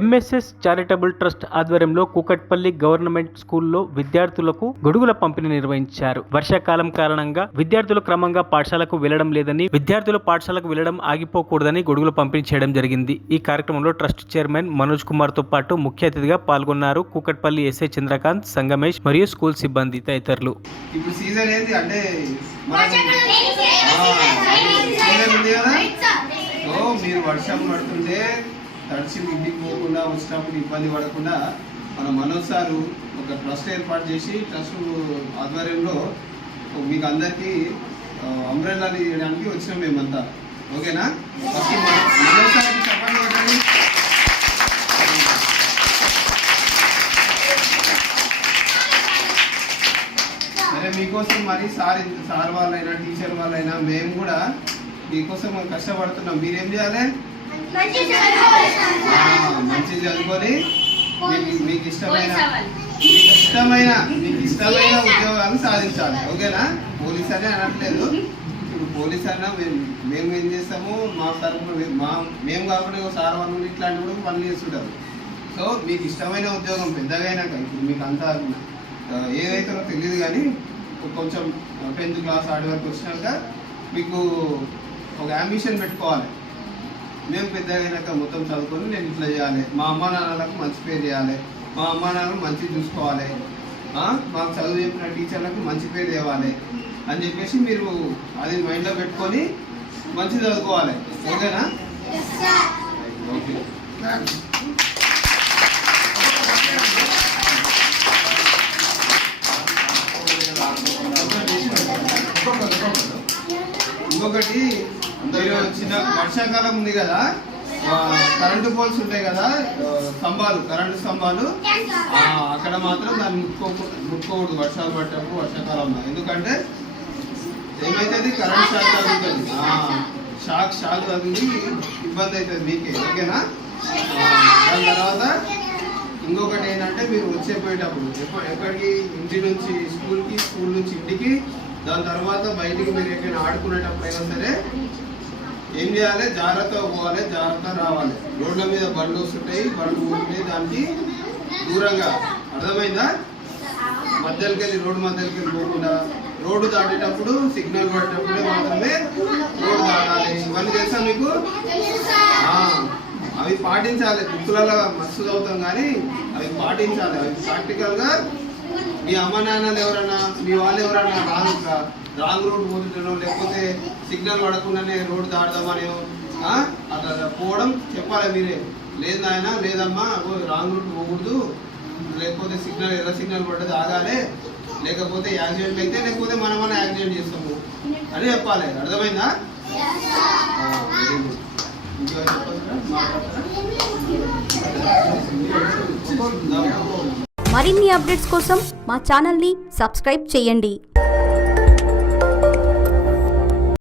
MSS charitable trust ఆధ్వర్యంలో Kukatpally government స్కూల్లో విద్యార్థులకు గొడుగుల పంపిణీ నిర్వహించారు. వర్షాకాలం కారణంగా విద్యార్థులు క్రమంగా పాఠశాలకు వెళ్లడం లేదని, విద్యార్థులు పాఠశాలకు వెళ్లడం ఆగిపోకూడదని గొడుగులు పంపిణీ చేయడం జరిగింది. ఈ కార్యక్రమంలో ట్రస్ట్ చైర్మన్ మనోజ్ కుమార్ తో పాటు ముఖ్య అతిథిగా పాల్గొన్నారు. కూకట్పల్లి ఎస్ఐ చంద్రకాంత్, సంగమేష్ మరియు స్కూల్ సిబ్బంది తదితరులు. ఇప్పుడు సీజన్ ఏంటి అంటే మీరు వర్షం పడుతుంటే తడిచి ఇంటికి పోకుండా వచ్చినప్పుడు ఇబ్బంది పడకుండా మన మనోజ్ సారు ఒక ట్రస్ట్ ఏర్పాటు చేసి ట్రస్ట్ ఆధ్వర్యంలో మీకు అందరికీ అంబ్రెల్లాలు ఇవ్వడానికి వచ్చినాం మేమంతా. ఓకేనా? ఫస్ట్ మనోజ్ సార్కి చెప్పండి కొట్టండి. సరే, మీకోసం మరి సార్ వాళ్ళైనా టీచర్ వాళ్ళైనా మేము కూడా మీకోసం కష్టపడుతున్నాం. మీరేం చేయాలి? మంచి చదువుకొని మీకు ఇష్టమైన ఉద్యోగాలు సాధించాలి. ఓకేనా? పోలీస్ అనే అనట్లేదు. ఇప్పుడు పోలీస్ అయినా మేము ఏం చేస్తాము, మా తరఫున మేము కాకుండా సార్ వాళ్ళు ఇట్లాంటివి కూడా పనులు చేస్తుంటారు. సో మీకు ఇష్టమైన ఉద్యోగం పెద్దగా అయినాక, ఇప్పుడు మీకు అంతా ఏదైతే తెలియదు కానీ కొంచెం 10th క్లాస్ ఆడి వరకు వచ్చినాక మీకు ఒక అంబిషన్ పెట్టుకోవాలి. మేము పెద్దగా అయినాక మొత్తం చదువుకొని నేను ఇట్లా చేయాలి, మా అమ్మా నాన్నలకు మంచి పేరు చేయాలి, మా అమ్మా నాన్నలు మంచిగా చూసుకోవాలి, మాకు చదువు చెప్పిన టీచర్లకు మంచి పేరు తేవాలి అని చెప్పేసి మీరు అది మైండ్లో పెట్టుకొని మంచి చదువుకోవాలి. ఓకేనా? ఓకే. ఇంకొకటి, మీరు చిన్న వర్షాకాలం ఉంది కదా, కరెంటు పోల్స్ ఉంటాయి కదా, కరెంటు స్తంభాలు, అక్కడ మాత్రం దాన్ని ముట్టుకోకూడదు వర్షాలు పట్టేటప్పుడు, వర్షాకాలంలో. ఎందుకంటే ఏమైతుంది, కరెంట్ షాక్ తగ్గుతుంది, షాక్ తగ్గి ఇబ్బంది అవుతుంది మీకే. ఓకేనా? దాని తర్వాత ఇంకొకటి ఏంటంటే, మీరు వచ్చేపోయేటప్పుడు ఎక్కడికి, ఇంటి నుంచి స్కూల్కి, స్కూల్ నుంచి ఇంటికి, దాని తర్వాత బయటికి మీరు ఎక్కడైనా ఆడుకునేటప్పుడు అయినా సరే ఏం చేయాలి, జాగ్రత్తగా పోవాలి, జాగ్రత్తగా రావాలి. రోడ్ల మీద బండ్లు వస్తుంటాయి, బండ్లు ఊరుంటాయి, దానికి దూరంగా. అర్థమైందా? రోడ్డు మధ్యలోకి వెళ్ళి పోకుండా, రోడ్డు దాటేటప్పుడు సిగ్నల్ పడేటప్పుడే మాత్రమే రోడ్డు దాటాలి. ఇవన్నీ తెలుసా మీకు? అవి పాటించాలి. బుక్కులలో మస్తు చదువుతాం కానీ అవి పాటించాలి. అవి ప్రాక్టికల్గా మీ అమ్మ నాన్నలు ఎవరన్నా, మీ వాళ్ళు ఎవరన్నా రాంగ్ రోడ్ పోతుంటానో, లేకపోతే సిగ్నల్ పడకుండానే రోడ్డు దాడదామని అట్లా పోవడం చెప్పాలి మీరే. లేదు నాయన, లేదమ్మా, రాంగ్ రూట్ పోకూడదు, లేకపోతే ఎర్ర సిగ్నల్ పడ్డది ఆగాలి, లేకపోతే యాక్సిడెంట్ అయితే, లేకపోతే మనమన్నా యాక్సిడెంట్ చేస్తాము అని చెప్పాలి. అర్థమైందా? మరిన్ని అప్డేట్స్ కోసం మా ఛానల్ని సబ్స్క్రైబ్ చేయండి.